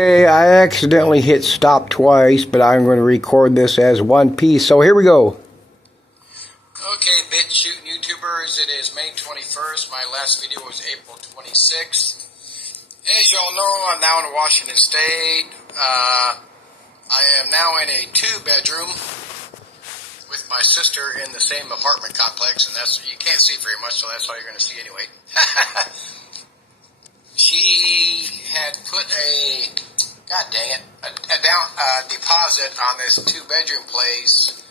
Okay, I accidentally hit stop twice, but I'm going to record this as one piece. So here we go. Okay, BitChute YouTubers, it is May 21st. My last video was April 26th. As y'all know, I'm now in Washington State. I am now in a 2-bedroom with my sister in the same apartment complex, and that's, you can't see very much, so that's all you're going to see anyway. She had put a, god dang it, a deposit on this 2-bedroom place.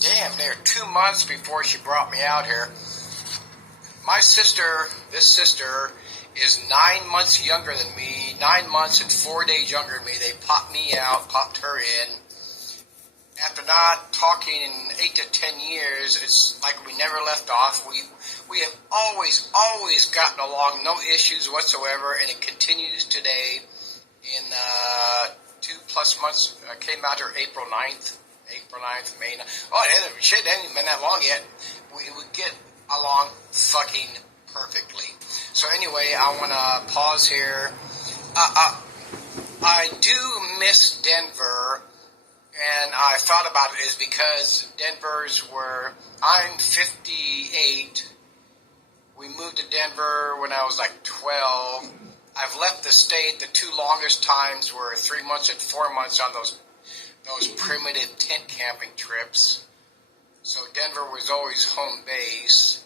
Damn, near 2 months before she brought me out here. My sister, this sister, is 9 months younger than me, 9 months and 4 days younger than me. They popped me out, popped her in. After not talking in 8 to 10 years, it's like we never left off. We have always gotten along, no issues whatsoever, and it continues today. In 2+ months, I came out here April 9th, May 9th. Oh, it hasn't been that long yet. We get along fucking perfectly. So anyway, I want to pause here. I do miss Denver. And I thought about it is because I'm 58. We moved to Denver when I was like 12. I've left the state. The 2 longest times were 3 months and 4 months on those primitive tent camping trips. So Denver was always home base.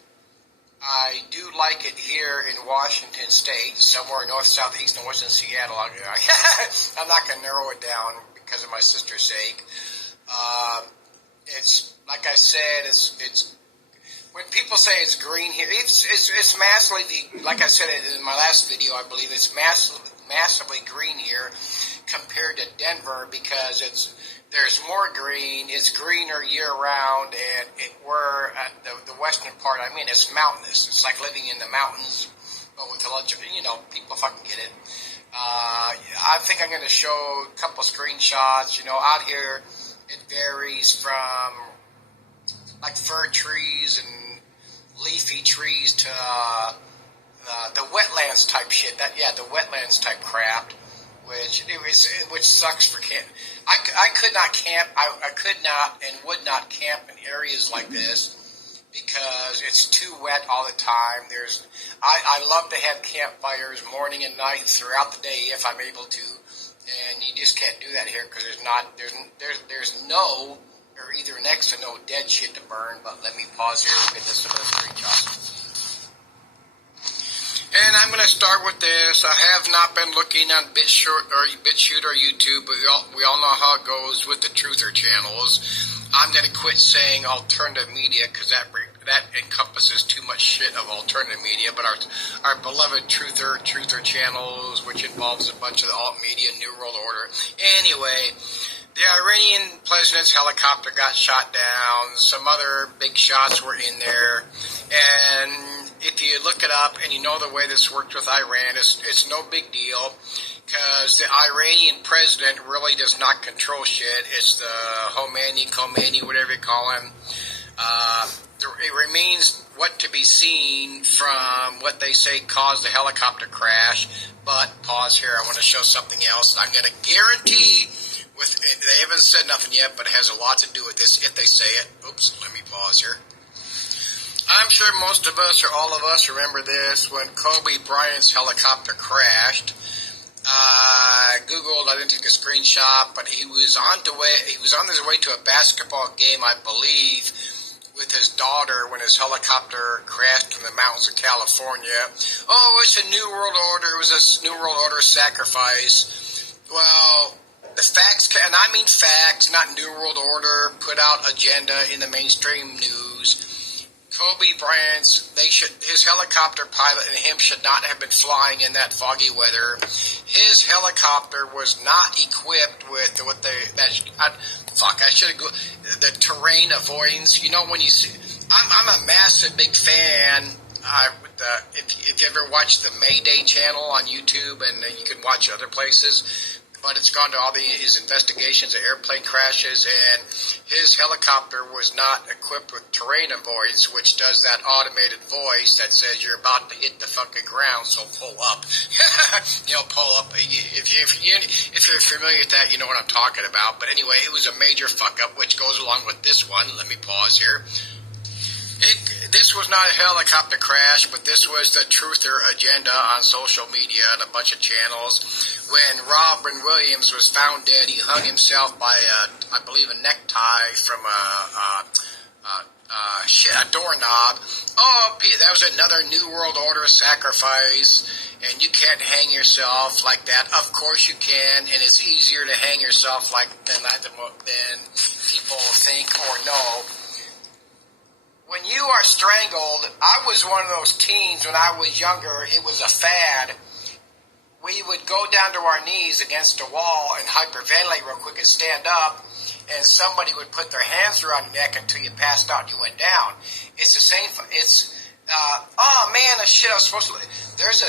I do like it here in Washington State, somewhere north, south, east, and west in Seattle. I'm not going to narrow it down because of my sister's sake. It's like I said. It's when people say it's green here. It's massively, like I said in my last video, I believe it's massively green here compared to Denver because there's more green. It's greener year round, and we're at the western part. I mean, it's mountainous. It's like living in the mountains, but with a lot of, people fucking get it. I think I'm going to show a couple screenshots. Out here, it varies from like fir trees and leafy trees to the wetlands type shit. The wetlands type crap, which sucks for camp. I could not camp. I could not and would not camp in areas like this because it's too wet all the time. I love to have campfires morning and night throughout the day if I'm able to, and you just can't do that here because there's no, or either next to no dead shit to burn. But let me pause here and get this some of the screenshots. And I'm going to start with this. I have not been looking on BitChute or YouTube, but we all know how it goes with the truther channels. I'm going to quit saying alternative media because that encompasses too much shit of alternative media. But our beloved truther channels, which involves a bunch of the alt media, New World Order. Anyway, the Iranian president's helicopter got shot down. Some other big shots were in there. And if you look it up and you know the way this worked with Iran, it's no big deal because the Iranian president really does not control shit. It's the Khomeini, whatever you call him. It remains what to be seen from what they say caused the helicopter crash. But pause here. I want to show something else. I'm going to guarantee they haven't said nothing yet, but it has a lot to do with this if they say it. Oops, let me pause here. I'm sure most of us or all of us remember this when Kobe Bryant's helicopter crashed. I Googled, I didn't take a screenshot, but he was on his way to a basketball game, I believe, with his daughter when his helicopter crashed in the mountains of California. Oh, it's a New World Order. It was a New World Order sacrifice. Well, the facts, and I mean facts, not New World Order, put out agenda in the mainstream news. Kobe Bryant's, his helicopter pilot and him should not have been flying in that foggy weather. His helicopter was not equipped with the terrain avoidance. When you see, I'm a massive big fan. If you ever watch the Mayday channel on YouTube, and you can watch other places, but it's gone to all his investigations of airplane crashes, and his helicopter was not equipped with terrain avoidance, which does that automated voice that says you're about to hit the fucking ground, so pull up. Pull up. If you're familiar with that, you know what I'm talking about. But anyway, it was a major fuck up, which goes along with this one. Let me pause here. This was not a helicopter crash, but this was the truther agenda on social media and a bunch of channels. When Robin Williams was found dead, he hung himself by, I believe, a necktie from a doorknob. Oh, that was another New World Order sacrifice, and you can't hang yourself like that. Of course you can, and it's easier to hang yourself like than people think or know. When you are strangled, I was one of those teens when I was younger. It was a fad. We would go down to our knees against a wall and hyperventilate real quick and stand up, and somebody would put their hands around your neck until you passed out and you went down. It's the same. It's oh man, the shit I was supposed to. There's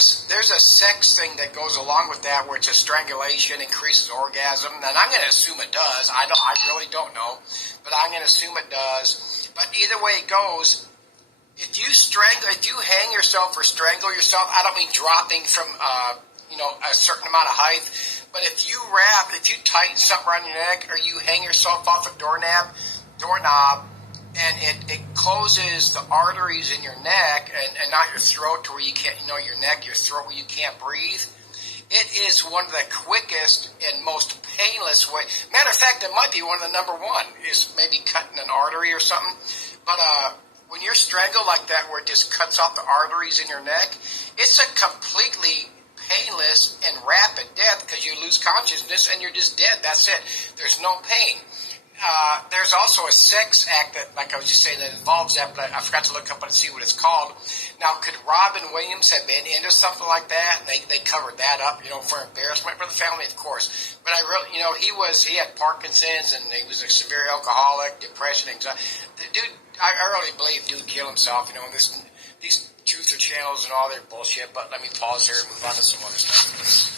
a sex thing that goes along with that where it's a strangulation, increases orgasm, and I'm going to assume it does. I really don't know, but I'm going to assume it does. But either way it goes, if you hang yourself or strangle yourself, I don't mean dropping from a certain amount of height, but if you tighten something around your neck or you hang yourself off a doorknob, and it closes the arteries in your neck and not your throat to where you can't, your neck, your throat where you can't breathe. It is one of the quickest and most painless way. Matter of fact, it might be one of the number one is maybe cutting an artery or something. But when you're strangled like that, where it just cuts off the arteries in your neck, it's a completely painless and rapid death because you lose consciousness and you're just dead. That's it. There's no pain. There's also a sex act that, like I was just saying, that involves that, but I forgot to look up and see what it's called. Now, could Robin Williams have been into something like that? They covered that up, for embarrassment for the family, of course. But I really, he had Parkinson's and he was a severe alcoholic, depression, anxiety. The dude, I really believe dude killed himself, these truther channels and all their bullshit. But let me pause here and move on to some other stuff.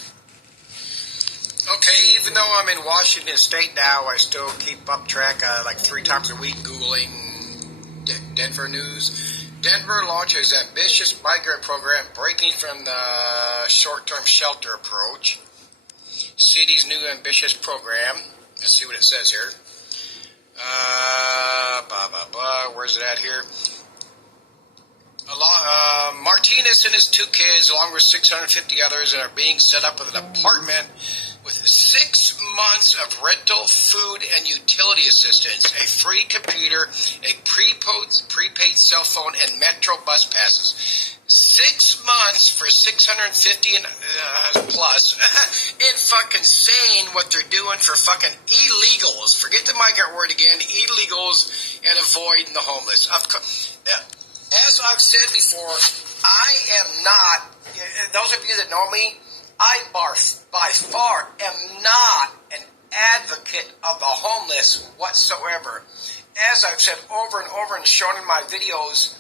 Okay, even though I'm in Washington State now, I still keep up track, like 3 times a week, Googling Denver news. Denver launches ambitious migrant program breaking from the short-term shelter approach. City's new ambitious program. Let's see what it says here. Where's it at here? Martinez and his 2 kids, along with 650 others, are being set up with an apartment with 6 months of rental, food, and utility assistance, a free computer, a prepaid cell phone, and Metro bus passes. 6 months for 650 plus. And fucking saying what they're doing for fucking illegals. Forget the migrant word again. Illegals and avoiding the homeless. As I've said before, I am not, those of you that know me, I by far am not an advocate of the homeless whatsoever. As I've said over and over and shown in my videos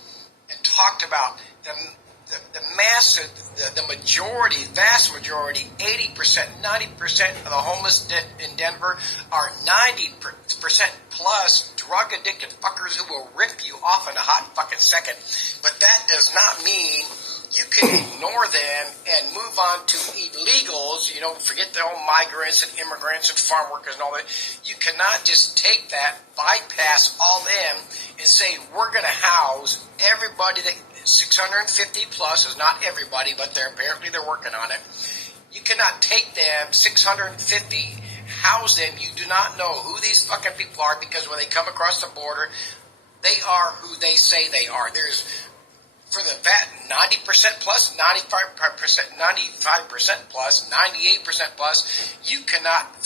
and talked about, the massive, the majority, vast majority, 80%, 90% of the homeless in Denver are 90% plus drug addicted fuckers who will rip you off in a hot fucking second. But that does not mean you can ignore them and move on to illegals, forget the whole migrants and immigrants and farm workers and all that. You cannot just take that, bypass all them, and say, we're going to house everybody that 650 plus is not everybody, but they're working on it. You cannot take them, 650, house them. You do not know who these fucking people are because when they come across the border, they are who they say they are. There's, for the VAT, 90% plus, 95%, 95% plus, 98% plus, you cannot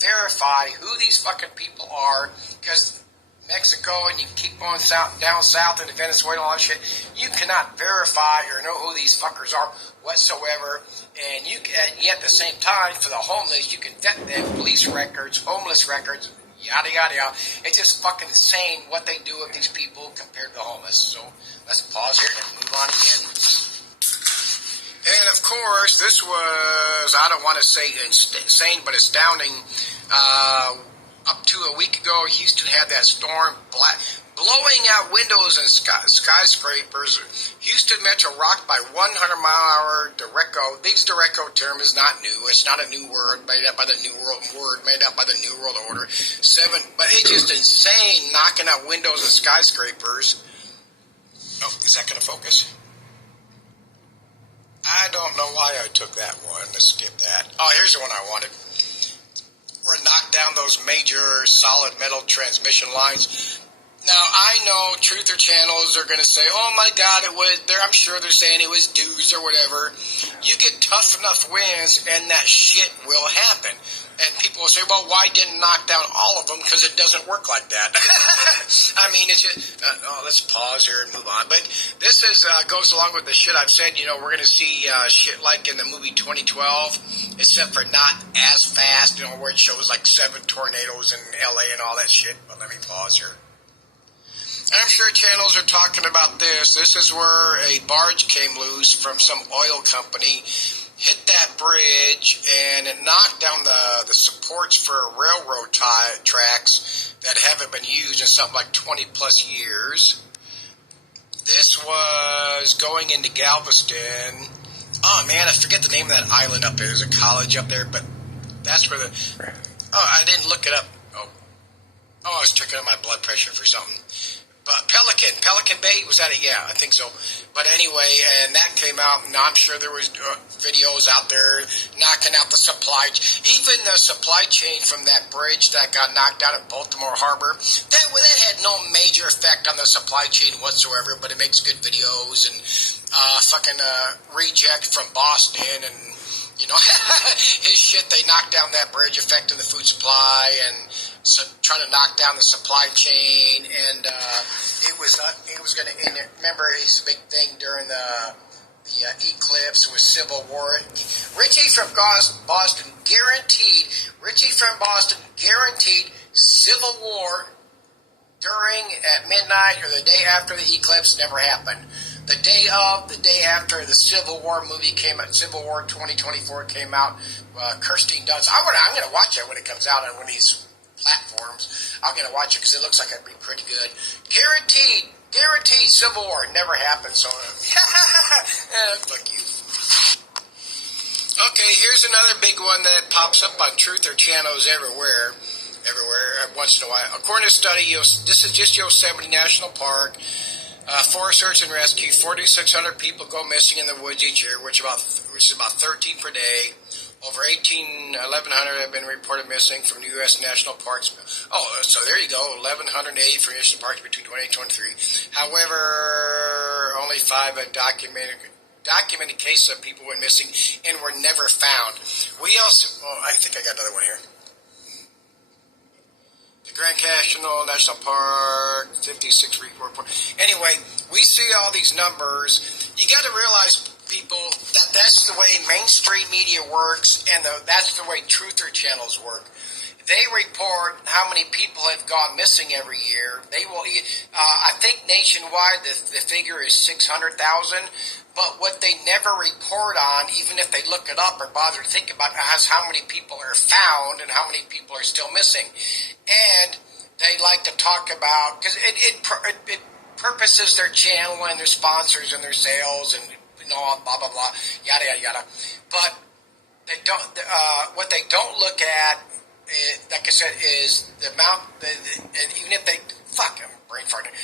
verify who these fucking people are because Mexico, and you keep going down south into Venezuela and all that shit, you cannot verify or know who these fuckers are whatsoever. And yet at the same time, for the homeless, you can vet them, police records, homeless records, yada, yada, yada. It's just fucking insane what they do with these people compared to the homeless. So let's pause here and move on again. And of course, this was, I don't want to say insane, but astounding. Up to a week ago, Houston had that storm blowing out windows and skyscrapers. Houston Metro rocked by 100-mile-an-hour Derecho. This Derecho term is not new. It's not a new word made up by the New World Order. But it's just insane, knocking out windows and skyscrapers. Oh, is that going to focus? I don't know why I took that one. Let's skip that. Oh, here's the one I wanted. Where knocked down those major solid metal transmission lines. Now, I know truther channels are going to say, oh my God, it was there. I'm sure they're saying it was dudes or whatever. You get tough enough winds and that shit will happen. And people will say, well, why didn't knock down all of them? Because it doesn't work like that. I mean, it's just, let's pause here and move on. But this is goes along with the shit I've said. You know, we're going to see shit like in the movie 2012, except for not as fast, you know, where it shows like 7 tornadoes in LA and all that shit. But let me pause here. I'm sure channels are talking about this. This is where a barge came loose from some oil company, hit that bridge, and it knocked down the supports for railroad tracks that haven't been used in something like 20 plus years. This was going into Galveston. Oh man, I forget the name of that island up there. There's a college up there, but that's where I didn't look it up. Oh, I was checking on my blood pressure for something. But Pelican Bay, was that it? Yeah, I think so. But anyway, and that came out, and I'm sure there was videos out there knocking out the supply. Even the supply chain from that bridge that got knocked out at Baltimore Harbor, that had no major effect on the supply chain whatsoever, but it makes good videos. And Reject from Boston, and you know, his shit, they knocked down that bridge, affecting the food supply, and so trying to knock down the supply chain, and it was going to end it. Remember his big thing during the eclipse was Civil War. Richie from Boston guaranteed Civil War at midnight or the day after the eclipse. Never happened. The day after the Civil War movie came out, Civil War 2024 came out, Kirsten Dunst. I'm going to watch it when it comes out on one of these platforms. I'm going to watch it because it looks like it'd be pretty good. Guaranteed Civil War. Never happened, so fuck you. Okay, here's another big one that pops up on truther channels everywhere once in a while. According to a study, this is just Yosemite National Park. Forest search and rescue, 4,600 people go missing in the woods each year, which is about 13 per day. Over 1,100 have been reported missing from U.S. national parks. Oh, so there you go, 1,180 from national parks between 2023. However, only 5 have documented cases of people went missing and were never found. We also, I think I got another one here. The Grand National Park, 56 report. Anyway, we see all these numbers. You got to realize, people, that's the way mainstream media works, and that's the way truther channels work. They report how many people have gone missing every year. They will, I think nationwide the figure is 600,000. But what they never report on, even if they look it up or bother to think about, is how many people are found and how many people are still missing. And they like to talk about, because it purposes their channel and their sponsors and their sales and blah blah blah, yada yada yada. But they don't. What they don't look at, like I said, is the amount. And even if they I'm brain farting.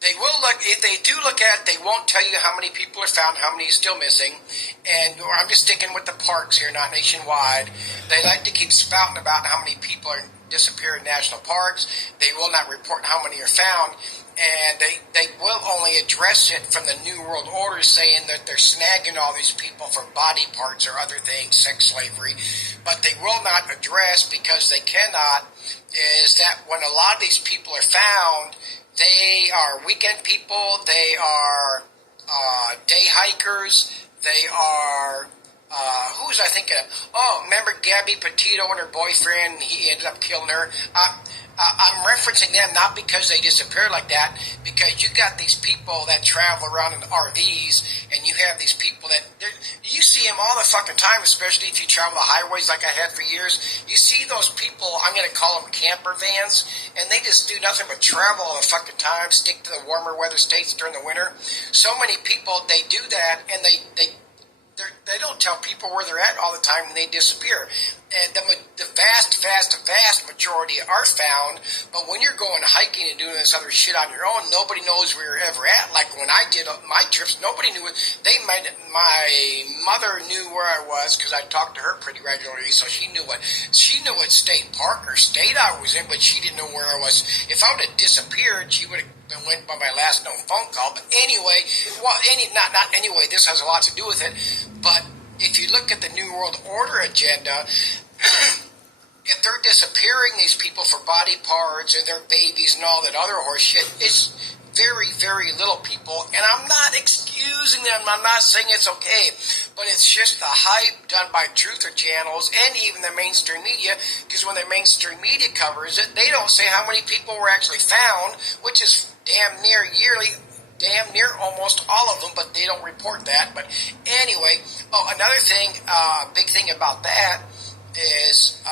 They will look. If they do look at it, they won't tell you how many people are found, how many is still missing. And I'm just sticking with the parks here, not nationwide. They like to keep spouting about how many people are disappearing in national parks. They will not report how many are found. And they will only address it from the New World Order, saying that they're snagging all these people for body parts or other things, sex slavery. But they will not address, because they cannot, is that when a lot of these people are found, they are weekend people, they are day hikers, they are who was I thinking of? Oh, remember Gabby Petito and her boyfriend? He ended up killing her. I'm referencing them not because they disappeared like that, because you got these people that travel around in RVs, and you have these people that you see them all the fucking time, especially if you travel the highways like I had for years. You see those people, I'm going to call them camper vans, and they just do nothing but travel all the fucking time, stick to the warmer weather states during the winter. So many people, they do that, and they don't tell people where they're at all the time, and they disappear. And the vast majority are found, but when you're going hiking and doing this other shit on your own, nobody knows where you're ever at. Like when I did my trips, nobody knew it. My mother knew where I was because I talked to her pretty regularly, so she knew what state park or state I was in, but she didn't know where I was. If I would have disappeared, she would have went by my last known phone call. But anyway, not anyway. This has a lot to do with it, but if you look at the New World Order agenda, if they're disappearing these people for body parts and their babies and all that other horse shit, it's very, very little people. And I'm not excusing them. I'm not saying it's okay. But it's just the hype done by truther channels and even the mainstream media, because when the mainstream media covers it, they don't say how many people were actually found, which is damn near almost all of them, but they don't report that. But anyway, another thing, big thing about that is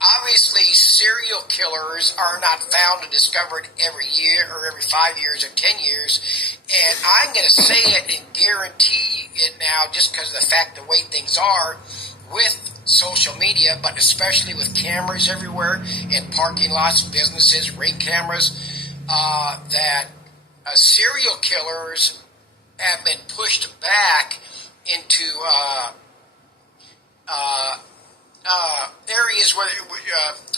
obviously serial killers are not found and discovered every year or every 5 years or 10 years. And I'm going to say it and guarantee it now just because of the fact the way things are with social media, but especially with cameras everywhere in parking lots, businesses, ring cameras, that serial killers have been pushed back into areas where,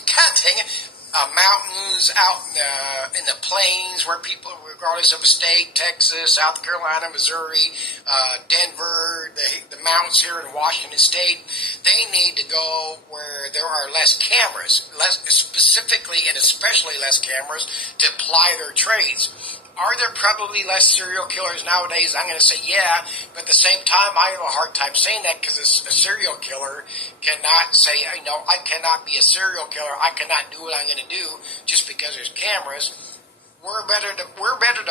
God dang it, mountains out in the plains where people, regardless of a state, Texas, South Carolina, Missouri, Denver, the mountains here in Washington State, they need to go where there are less cameras, specifically and especially less cameras to ply their trades. Are there probably less serial killers nowadays? I'm going to say yeah, but at the same time, I have a hard time saying that because a serial killer cannot say, I cannot be a serial killer. I cannot do what I'm going to do just because there's cameras. We're better to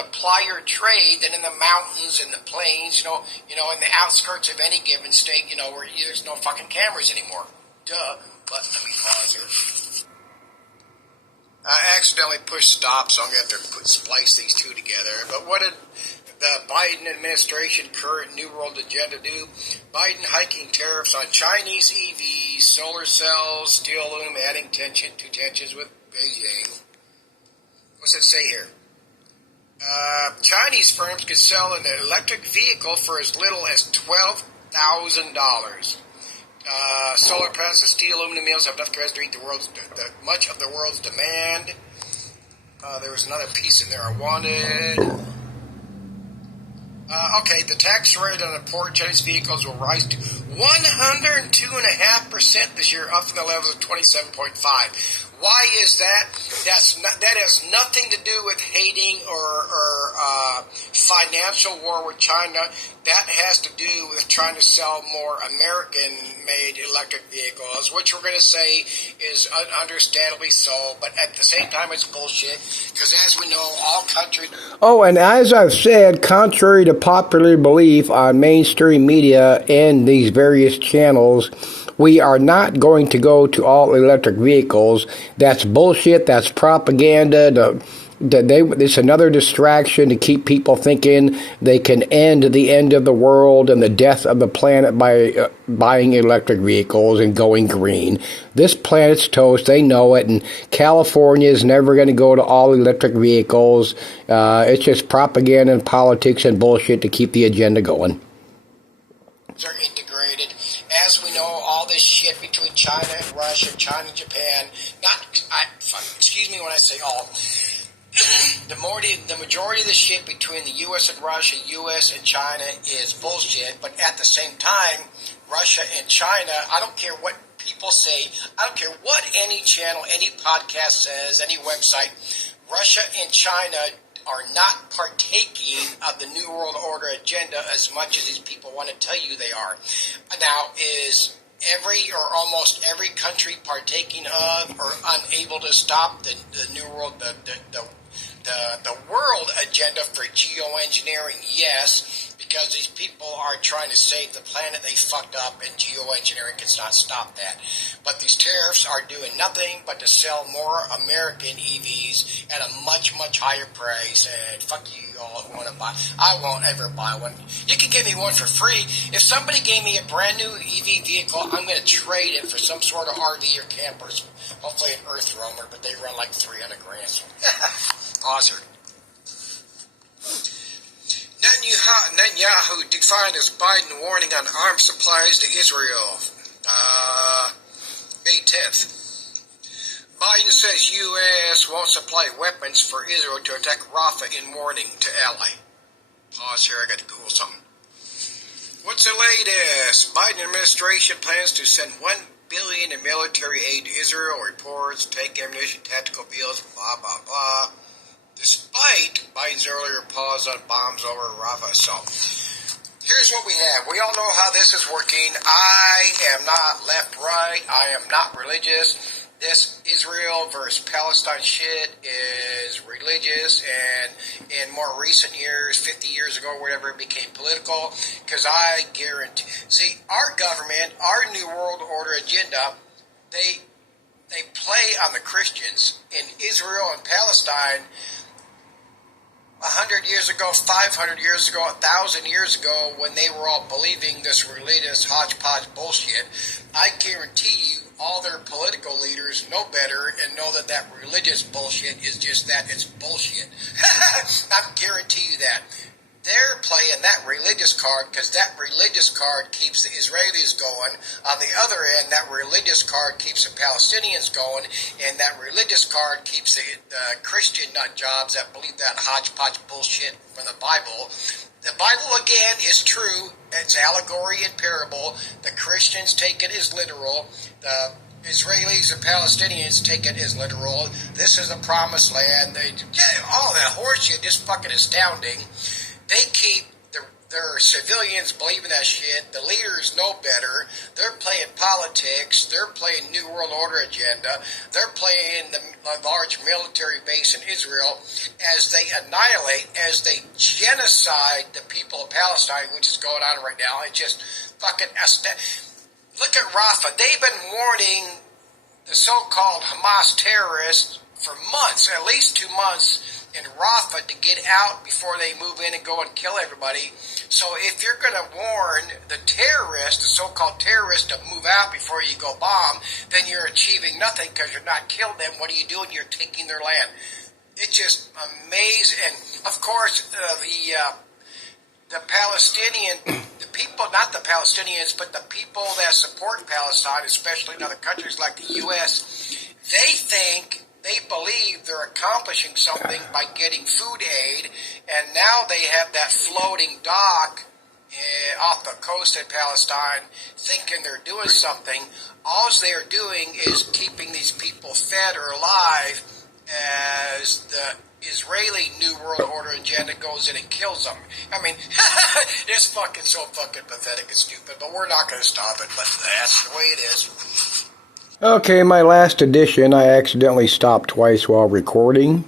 ply your trade than in the mountains and the plains, in the outskirts of any given state, where there's no fucking cameras anymore. Duh. But let me pause here. I accidentally pushed stop, so I'm going to have to splice these two together. But what did the Biden administration current New World agenda do? Biden hiking tariffs on Chinese EVs, solar cells, steel, aluminum, adding tensions with Beijing. What's it say here? Chinese firms could sell an electric vehicle for as little as $12,000. Solar panels and steel aluminum mills have enough capacity to meet much of the world's demand. There was another piece in there I wanted. Okay, the tax rate on imported Chinese vehicles will rise to 102.5% this year, up from the levels of 27.5%. Why is that? That has nothing to do with hating or financial war with China. That has to do with trying to sell more American-made electric vehicles, which we're going to say is understandably so, but at the same time it's bullshit, because as we know, all countries... Oh, and as I've said, contrary to popular belief on mainstream media and these various channels, we are not going to go to all electric vehicles. That's bullshit. That's propaganda. It's another distraction to keep people thinking they can end the end of the world and the death of the planet by buying electric vehicles and going green. This planet's toast. They know it, and California is never going to go to all electric vehicles. It's just propaganda and politics and bullshit to keep the agenda going. Are integrated. As we know, all this shit between China and Russia, China and Japan, excuse me when I say all, the majority of the shit between the U.S. and Russia, U.S. and China is bullshit, but at the same time, Russia and China, I don't care what people say, I don't care what any channel, any podcast says, any website, Russia and China are not partaking of the New World Order agenda as much as these people want to tell you they are. Now, is every or almost every country partaking of or unable to stop the New World, the world agenda for geoengineering? Yes, because these people are trying to save the planet they fucked up, and geoengineering can not stop that. But these tariffs are doing nothing but to sell more American EVs at a much, much higher price, and fuck you all who want to buy. I won't ever buy one. You can give me one for free. If somebody gave me a brand new EV vehicle, I'm going to trade it for some sort of RV or campers. Hopefully an Earth Roamer, but they run like 300 grand. So. Awesome. Netanyahu defined as Biden warning on arms supplies to Israel. May 10th. Biden says U.S. won't supply weapons for Israel to attack Rafah in warning to ally. Pause here, I got to Google something. What's the latest? Biden administration plans to send $1 billion in military aid to Israel. Reports, tank ammunition, tactical vehicles, blah, blah, blah. Despite Biden's earlier pause on bombs over Rafah. So, here's what we have. We all know how this is working. I am not left-right. I am not religious. This Israel versus Palestine shit is religious, and in more recent years, 50 years ago or whatever, it became political, because I guarantee... See, our government, our New World Order agenda, they play on the Christians. In Israel and Palestine, 100 years ago, 500 years ago, 1,000 years ago, when they were all believing this religious hodgepodge bullshit, I guarantee you all their political leaders know better and know that that religious bullshit is just that, it's bullshit. I guarantee you that. They're playing that religious card because that religious card keeps the Israelis going. On the other end, that religious card keeps the Palestinians going, and that religious card keeps the Christian nut jobs that believe that hodgepodge bullshit from the Bible. The Bible, again, is true. It's allegory and parable. The Christians take it as literal. The Israelis and Palestinians take it as literal. This is the promised land. All that horseshit, just fucking astounding. They keep their civilians believing that shit. The leaders know better. They're playing politics. They're playing New World Order agenda. They're playing the large military base in Israel as they annihilate, as they genocide the people of Palestine, which is going on right now. It's just fucking look at Rafah. They've been warning the so-called Hamas terrorists for months, at least 2 months, in Rafah to get out before they move in and go and kill everybody. So if you're going to warn the terrorists, the so-called terrorists, to move out before you go bomb, then you're achieving nothing because you're not killing them. What are you doing? You're taking their land. It's just amazing. And, of course, the Palestinian, the people, not the Palestinians, but the people that support Palestine, especially in other countries like the U.S., they believe they're accomplishing something by getting food aid, and now they have that floating dock off the coast of Palestine thinking they're doing something. All they're doing is keeping these people fed or alive as the Israeli New World Order agenda goes in and kills them. I mean, it's fucking so fucking pathetic and stupid, but we're not going to stop it, but that's the way it is. Okay, my last edition, I accidentally stopped twice while recording.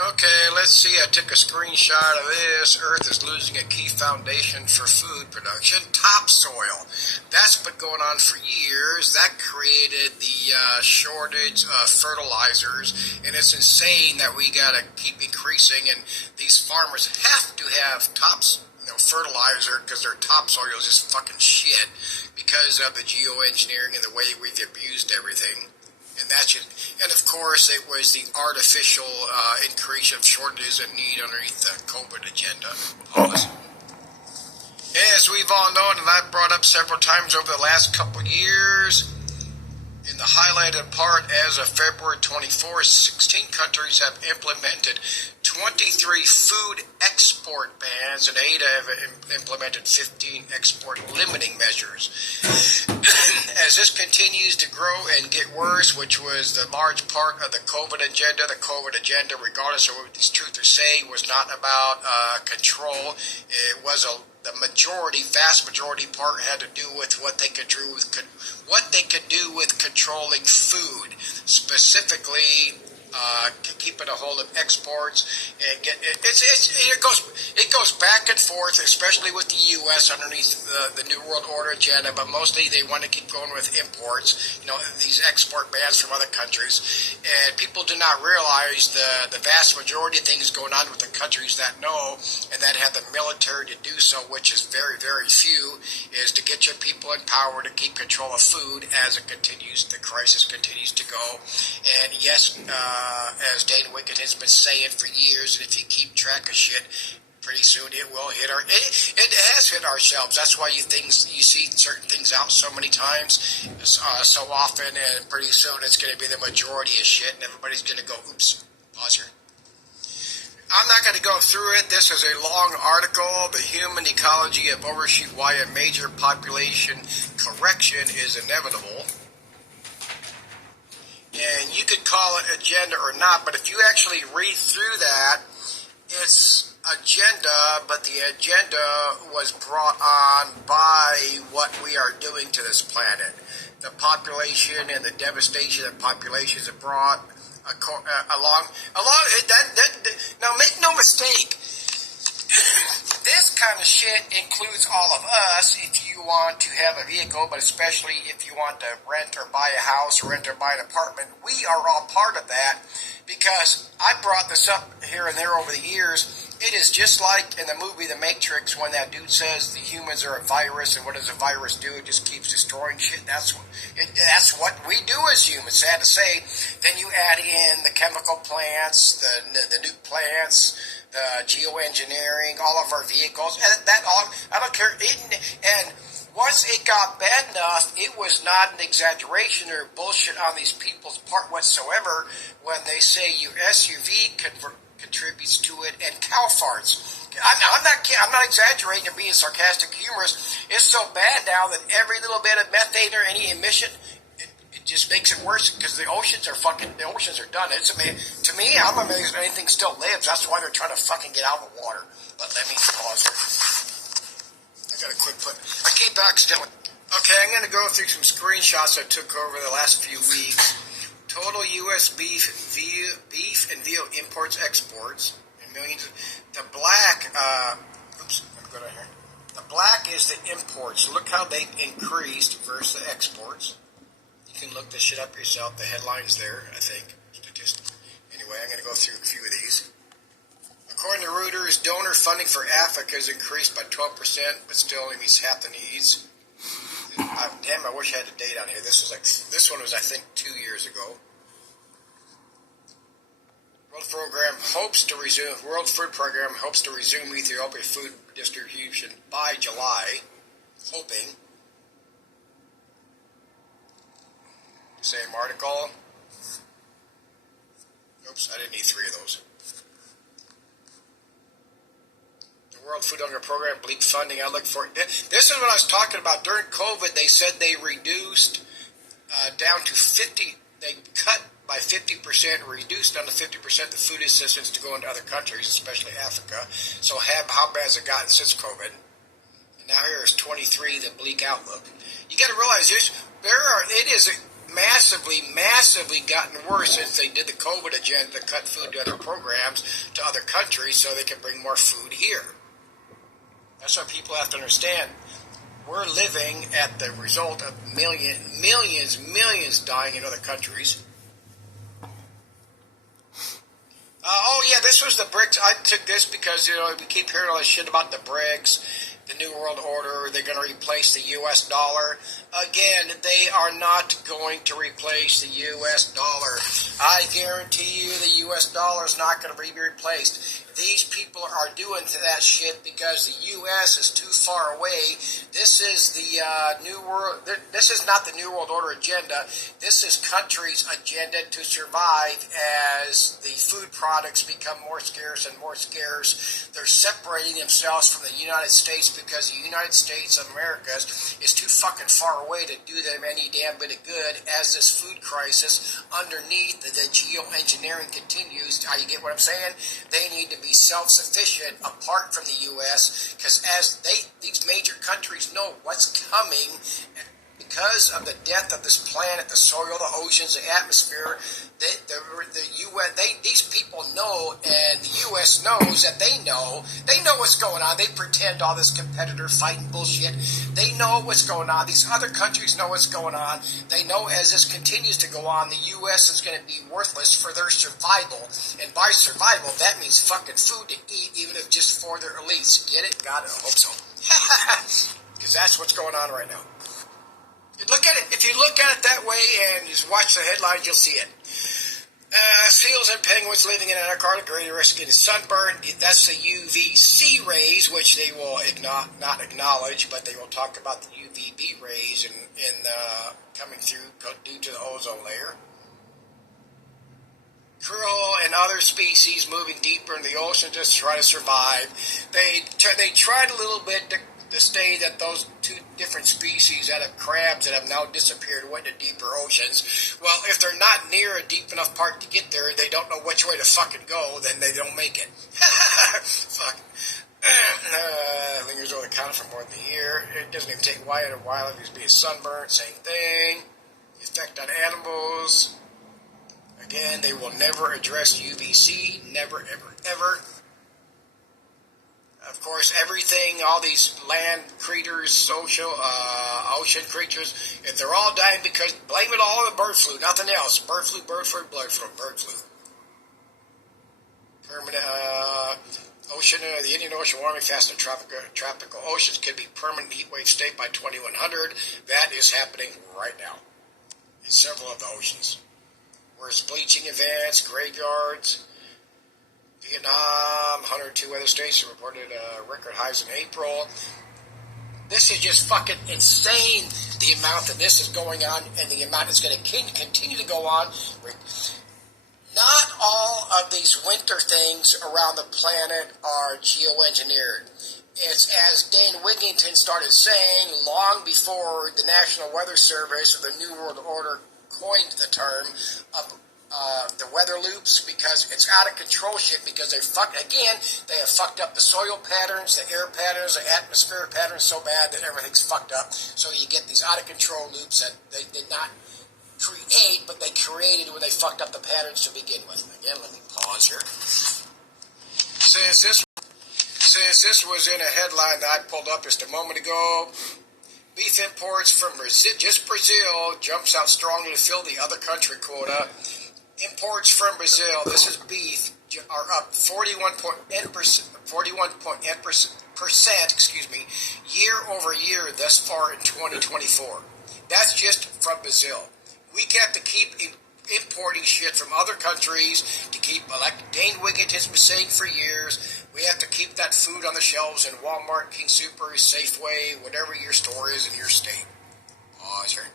Okay, let's see. I took a screenshot of this. Earth is losing a key foundation for food production, topsoil. That's been going on for years. That created the shortage of fertilizers, and it's insane that we got to keep increasing, and these farmers have to have fertilizer because their topsoil is just fucking shit because of the geoengineering and the way we've abused everything. And that's just, and of course, it was the artificial increase of shortages and need underneath the COVID agenda. As we've all known, and I've brought up several times over the last couple of years, in the highlighted part, as of February 24th, 16 countries have implemented 20 23 food export bans, and 8 have implemented 15 export limiting measures. As this continues to grow and get worse, which was the large part of the COVID agenda, regardless of what these truthers say, was not about control. It was the vast majority part had to do with what they could do with controlling food, specifically keeping a hold of exports and it goes back and forth, especially with the U.S. underneath the New World Order agenda, but mostly they want to keep going with imports, these export bans from other countries, and people do not realize the vast majority of things going on with the countries that know and that have the military to do so, which is very, very few, is to get your people in power to keep control of food as the crisis continues to go. And yes, as Dana Wiggin has been saying for years, and if you keep track of shit, pretty soon it will hit it has hit ourselves. That's why you see certain things out so many times, so often, and pretty soon it's going to be the majority of shit, and everybody's going to go, oops, pause here. I'm not going to go through it. This is a long article, The Human Ecology of Overshoot, Why a Major Population Correction is Inevitable. And you could call it agenda or not, but if you actually read through that, it's agenda, but the agenda was brought on by what we are doing to this planet. The population and the devastation that populations have brought along. Now, make no mistake, this kind of shit includes all of us if you want to have a vehicle, but especially if you want to rent or buy a house or rent or buy an apartment. We are all part of that because I brought this up here and there over the years. It is just like in the movie The Matrix when that dude says the humans are a virus, and what does a virus do? It just keeps destroying shit. That's what we do as humans, sad to say. Then you add in the chemical plants, the nuke plants, the geoengineering, all of our vehicles, and that all, I don't care. And once it got bad enough, it was not an exaggeration or bullshit on these people's part whatsoever when they say your SUV contributes to it, and cow farts. I'm not exaggerating or being sarcastic, humorous. It's so bad now that every little bit of methane or any emission, it just makes it worse because the oceans are done. It's amazing. To me, I'm amazed anything still lives. That's why they're trying to fucking get out of the water. But let me pause here. I got a quick put. I keep accidentally. Okay, I'm going to go through some screenshots I took over the last few weeks. Total U.S. beef and veal imports, exports, and millions. The black, oops, let me go down here. The black is the imports. Look how they increased versus the exports. You can look this shit up yourself. The headline's there, I think. Statistics. Anyway, I'm going to go through a few of these. According to Reuters, donor funding for Africa has increased by 12%, but still only meets half the needs. Damn, I wish I had a date on here. This one was, I think, 2 years ago. World Food Program hopes to resume Ethiopia food distribution by July. Hoping. Same article. Oops, I didn't need 3 of those. World Food Program bleak funding. I look for it. This is what I was talking about. During COVID, they said they reduced down to 50. They cut by 50%, reduced down to 50% the food assistance to go into other countries, especially Africa. So how bad has it gotten since COVID? And now here is 23, the bleak outlook. You got to realize it is massively gotten worse since they did the COVID agenda to cut food to other programs to other countries so they can bring more food here. That's what people have to understand. We're living at the result of millions dying in other countries. Oh yeah, this was the BRICS. I took this because we keep hearing all this shit about the BRICS. the New World Order. They're going to replace the U.S. dollar. Again, they are not going to replace the U.S. dollar. I guarantee you the U.S. dollar is not going to be replaced. These people are doing that shit because the U.S. is too far away. This is the New World. This is not the New World Order agenda. This is countries' agenda to survive as the food products become more scarce and more scarce. They're separating themselves from the United States because the United States of America is too fucking far away to do them any damn bit of good as this food crisis underneath the geoengineering continues. You get what I'm saying? They need to be self-sufficient apart from the U.S. because as these major countries know what's coming because of the death of this planet, the soil, the oceans, the atmosphere. These people know, and the U.S. knows that they know what's going on. They pretend all this competitor fighting bullshit. They know what's going on. These other countries know what's going on. They know as this continues to go on, the U.S. is going to be worthless for their survival. And by survival, that means fucking food to eat, even if just for their elites. Get it? Got it? I hope so. Because that's what's going on right now. Look at it. If you look at it that way and just watch the headlines, you'll see it. Seals and penguins living in Antarctica greatly risk getting sunburned. That's the UVC rays, which they will not acknowledge, but they will talk about the UVB rays in coming through due to the ozone layer. Krill and other species moving deeper in the ocean just to try to survive. They tried a little bit to say that those two different species that have crabs that have now disappeared went to deeper oceans. Well, if they're not near a deep enough part to get there, they don't know which way to fucking go, then they don't make it. Fuck. Lingers only counted for more than a year. It doesn't even take a while if he's being sunburned. Same thing. The effect on animals. Again, they will never address UVC. Never, ever, ever. Of course, everything, all these land creatures, ocean creatures, if they're all dying because, blame it all on the bird flu, nothing else. Bird flu, bird flu, bird flu. Permanent, the Indian Ocean warming fast and tropical oceans could be permanent heat wave state by 2100. That is happening right now in several of the oceans. Whereas bleaching events, graveyards, Vietnam, 102 other states reported record highs in April. This is just fucking insane, the amount that this is going on and the amount it's going to continue to go on. Not all of these winter things around the planet are geoengineered. It's as Dane Wigington started saying long before the National Weather Service or the New World Order coined the term of the weather loops, because it's out of control shit, because they have fucked up the soil patterns, the air patterns, the atmospheric patterns so bad that everything's fucked up. So you get these out of control loops that they did not create, but they created when they fucked up the patterns to begin with. Again, let me pause here. Since this was in a headline that I pulled up just a moment ago, beef imports from Brazil jumps out strongly to fill the other country quota. Imports from Brazil, this is beef, are up 41.8%, year over year thus far in 2024. That's just from Brazil. We have to keep importing shit from other countries to keep, like Dane Wigington's been saying for years, we have to keep that food on the shelves in Walmart, King Soopers, Safeway, whatever your store is in your state. Pause here.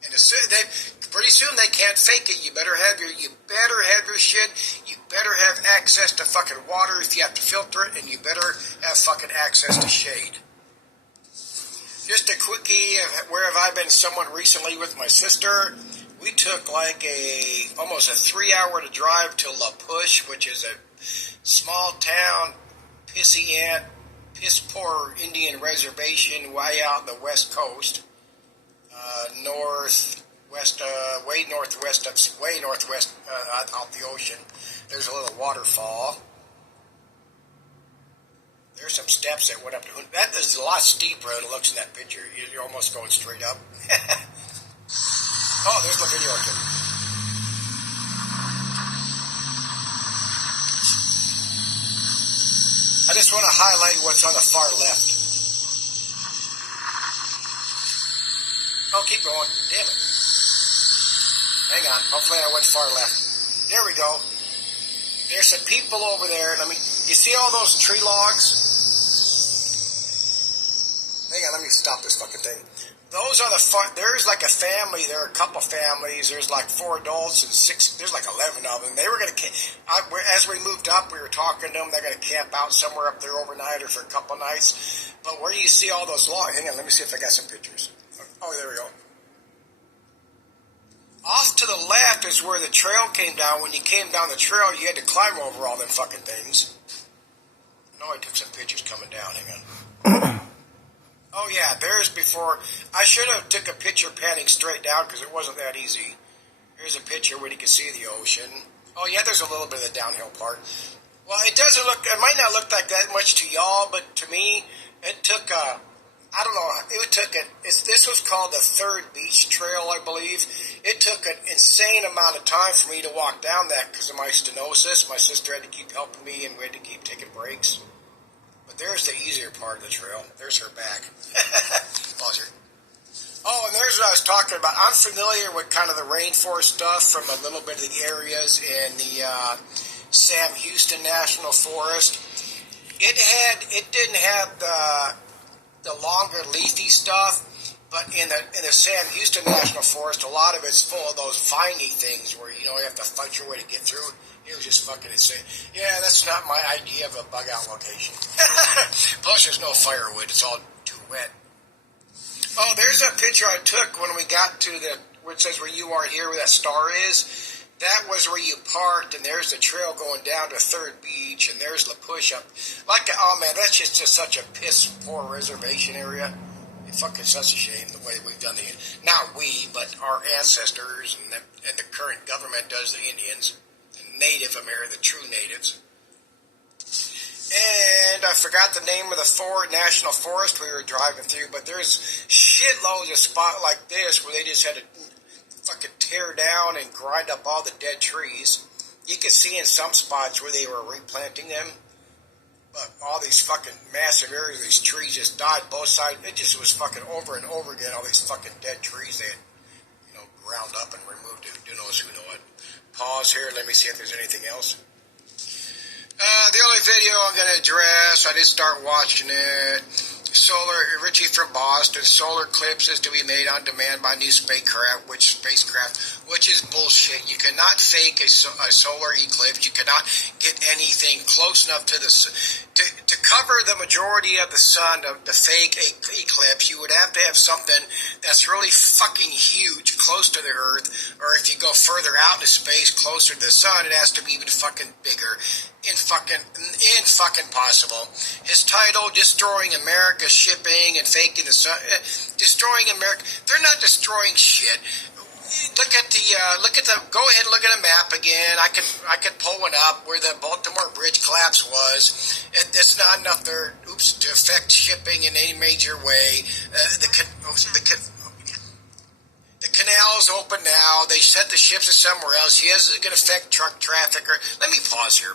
And pretty soon they can't fake it. You better have your shit. You better have access to fucking water if you have to filter it, and you better have fucking access to shade. Just a quickie of where have I been somewhat recently with my sister. We took like almost a 3-hour to drive to La Push, which is a small town, piss poor Indian reservation way out on the west coast. Way northwest out the ocean. There's a little waterfall. There's some steps that went up to. That is a lot steeper than it looks in that picture. You're almost going straight up. Oh, there's my video again. I just want to highlight what's on the far left. keep going. Damn it. Hang on. Hopefully I went far left. There we go. There's some people over there. You see all those tree logs? Hang on, let me stop this fucking thing. Those are there's like a family, there are a couple families, there's like 4 adults and 6, there's like 11 of them. They were going to, as we moved up, we were talking to them, they're going to camp out somewhere up there overnight or for a couple nights. But where do you see all those logs? Hang on, let me see if I got some pictures. Oh, there we go. Off to the left is where the trail came down. When you came down the trail, you had to climb over all them fucking things. I know I took some pictures coming down, hang on. Oh yeah, there's before. I should have took a picture panning straight down because it wasn't that easy. Here's a picture where you can see the ocean. Oh yeah, there's a little bit of the downhill part. Well, it doesn't look, it might not look like that much to y'all, but to me, it took I don't know, this was called the Third Beach Trail, I believe. It took an insane amount of time for me to walk down that because of my stenosis. My sister had to keep helping me and we had to keep taking breaks. But there's the easier part of the trail. There's her back. Pause her. Oh, and there's what I was talking about. I'm familiar with kind of the rainforest stuff from a little bit of the areas in the Sam Houston National Forest. It didn't have the longer leafy stuff, but in the Sam Houston National Forest, a lot of it's full of those viney things where you have to fight your way to get through. It was just fucking insane. Yeah, that's not my idea of a bug out location. Plus, there's no firewood; it's all too wet. Oh, there's a picture I took when we got to where it says where you are here, where that star is. That was where you parked, and there's the trail going down to Third Beach, and there's La Push up. Oh man, that's just such a piss poor reservation area. It's fucking such a shame the way we've done not we, but our ancestors and the current government does the Indians, the Native America, the true natives. And I forgot the name of the national forest we were driving through, but there's shitloads of spots like this where they just had to fucking tear down and grind up all the dead trees. You could see in some spots where they were replanting them, but all these fucking massive areas, these trees just died both sides. It just was fucking over and over again, all these fucking dead trees they had, ground up and removed. Who knows who know it. Pause here, let me see if there's anything else. The only video I'm going to address, I did start watching it. Richie from Boston, solar eclipses to be made on demand by new spacecraft, which is bullshit. You cannot fake a solar eclipse. You cannot get anything close enough to to cover the majority of the sun to fake eclipse. You would have to have something that's really fucking huge close to the Earth, or if you go further out into space closer to the sun, it has to be even fucking bigger. In fucking possible. His title, Destroying America's Shipping and Faking the Sun. Destroying America. They're not destroying shit. Go ahead and look at a map again. I could pull one up where the Baltimore Bridge collapse was. It's not enough there, to affect shipping in any major way. The canal's open now. They set the ships somewhere else. Yes, it's going to affect truck traffic. Let me pause here.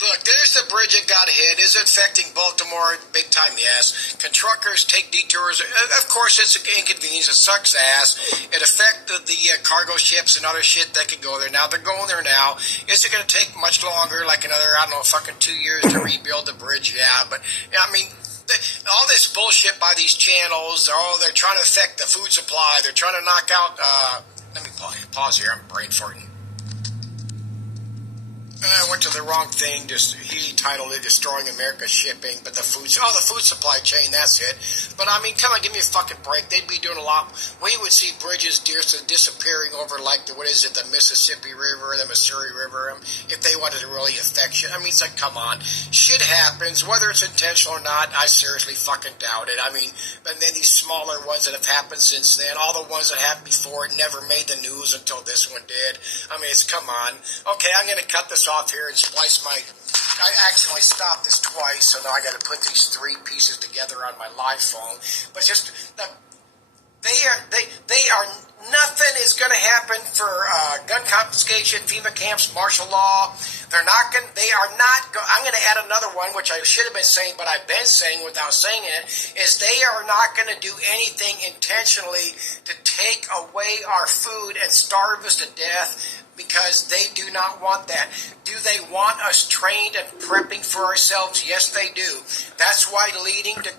Look, there's the bridge that got hit. Is it affecting Baltimore? Big time, yes. Can truckers take detours? Of course, it's an inconvenience. It sucks ass. It affected the cargo ships and other shit that could go there. Now, they're going there now. Is it going to take much longer, like another, 2 years to rebuild the bridge? Yeah, but, all this bullshit by these channels, they're trying to affect the food supply. They're trying to knock out, let me pause here. I'm brain farting. I went to the wrong thing. He titled it Destroying America's Shipping, but the food supply chain, that's it. But come on, give me a fucking break. They'd be doing a lot. We would see bridges disappearing over the Mississippi River, the Missouri River, if they wanted to really affect shit. It's like, come on. Shit happens, whether it's intentional or not, I seriously fucking doubt it. But then these smaller ones that have happened since then, all the ones that happened before, it never made the news until this one did. Come on. Okay, I'm going to cut this off here and splice I accidentally stopped this twice, so now I got to put these 3 pieces together on my live phone. But just they are nothing is going to happen for gun confiscation, FEMA camps, martial law. They are not. I'm going to add another one, which I should have been saying, but I've been saying without saying it, is they are not going to do anything intentionally to take away our food and starve us to death, because they do not want that. Do they want us trained and prepping for ourselves? Yes, they do. That's why leading to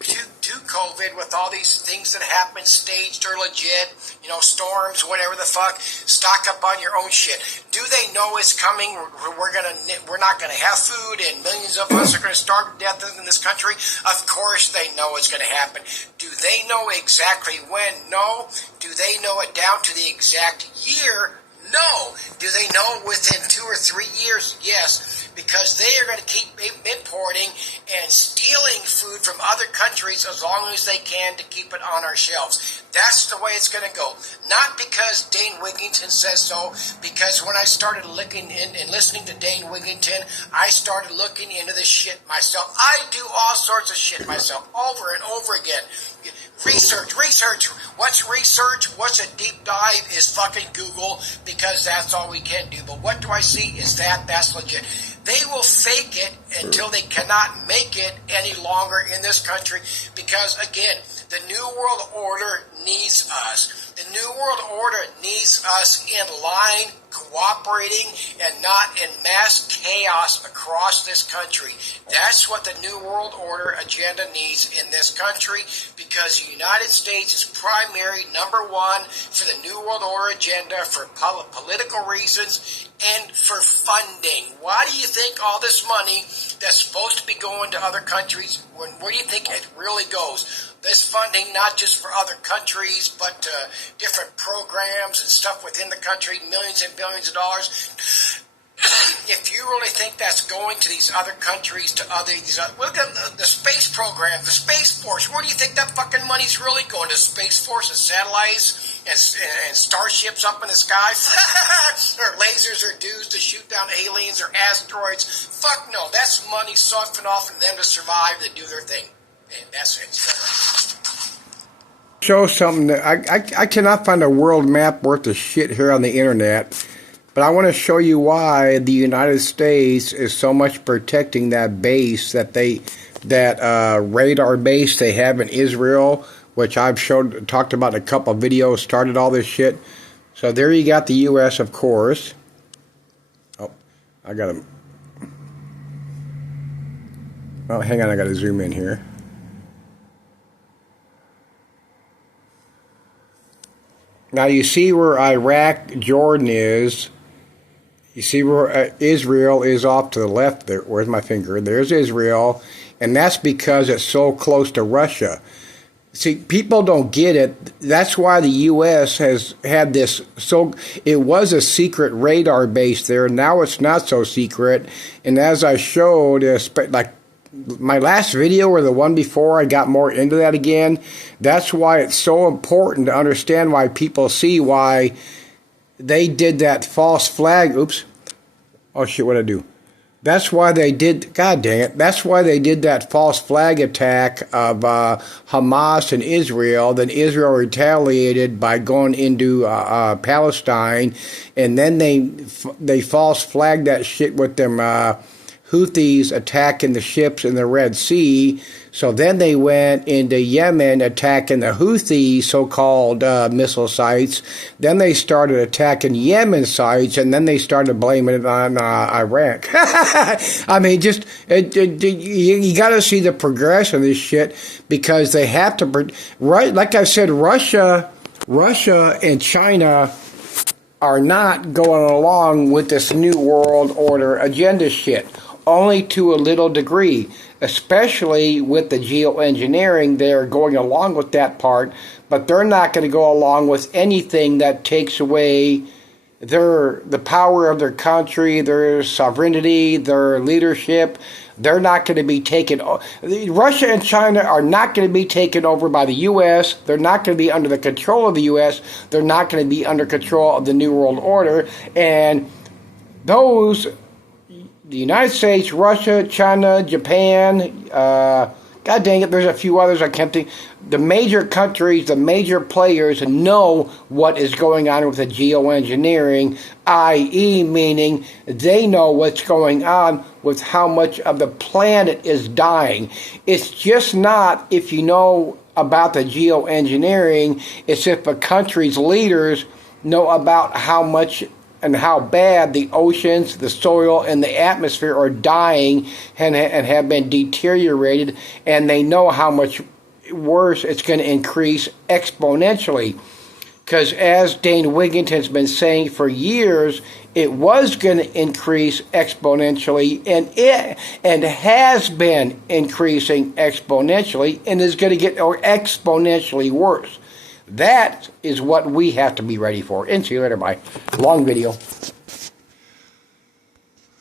COVID, with all these things that happen, staged or legit, storms, whatever the fuck, stock up on your own shit. Do they know it's coming? We're not gonna have food, and millions of us are gonna starve to death in this country. Of course they know it's gonna happen. Do they know exactly when? No. Do they know it down to the exact year? No. Do they know within 2 or 3 years? Yes, because they are going to keep importing and stealing food from other countries as long as they can to keep it on our shelves. That's the way it's going to go. Not because Dane Wigington says so, because when I started looking and listening to Dane Wigington, I started looking into this shit myself. I do all sorts of shit myself over and over again. Research. What's research? What's a deep dive is fucking Google, because that's all we can do. But what do I see is that's legit. They will fake it until they cannot make it any longer in this country, because, again, the New World Order needs us. The New World Order needs us in line, cooperating, and not in mass chaos across this country. That's what the New World Order agenda needs in this country, because the United States is primary, number one, for the New World Order agenda for political reasons and for funding. Why do you think all this money that's supposed to be going to other countries, where do you think it really goes? This funding, not just for other countries, but different programs and stuff within the country, millions and billions of dollars. If you really think that's going to these other countries, look at the space program, the Space Force. Where do you think that fucking money's really going? To Space Force and satellites and starships up in the sky? Or lasers or dudes to shoot down aliens or asteroids? Fuck no, that's money siphoned off from them to survive, to do their thing. And that's it. Show something that I cannot find a world map worth of shit here on the internet, but I want to show you why the United States is so much protecting that base that radar base they have in Israel, which I've talked about in a couple of videos, started all this shit. So there you got the U.S., of course. Oh, I got to. Oh, hang on, I got to zoom in here. Now you see where Iraq, Jordan is. You see where Israel is off to the left there. Where's my finger? There's Israel. And that's because it's so close to Russia. See, people don't get it. That's why the U.S. has had this. So it was a secret radar base there. Now it's not so secret. And as I showed, like my last video or the one before, I got more into that again. That's why it's so important to understand why people see why they did that false flag. Oops. Oh, shit, what'd I do? That's why they did, god dang it, that's why they did that false flag attack of Hamas and Israel. Then Israel retaliated by going into Palestine, and then they false flagged that shit with them Houthis attacking the ships in the Red Sea. So then they went into Yemen attacking the Houthi so-called missile sites. Then they started attacking Yemen sites, and then they started blaming it on Iraq. I mean, just you got to see the progression of this shit, because they have to. Right, like I said, Russia and China are not going along with this New World Order agenda shit. Only to a little degree, especially with the geoengineering. They're going along with that part, but they're not going to go along with anything that takes away the power of their country, their sovereignty, their leadership. They're not going to be taken. Russia and China are not going to be taken over by the U.S. They're not going to be under the control of the U.S. They're not going to be under control of the New World Order. And the United States, Russia, China, Japan, god God dang it, there's a few others I can't think. The major countries, the major players know what is going on with the geoengineering, i.e. meaning they know what's going on with how much of the planet is dying. It's just not, if you know about the geoengineering, it's if a country's leaders know about how much and how bad the oceans, the soil, and the atmosphere are dying and have been deteriorated, and they know how much worse it's going to increase exponentially. Because as Dane Wigington's been saying for years, it was going to increase exponentially, and has been increasing exponentially, and is going to get exponentially worse. That is what we have to be ready for. And see you later. Bye. Long video.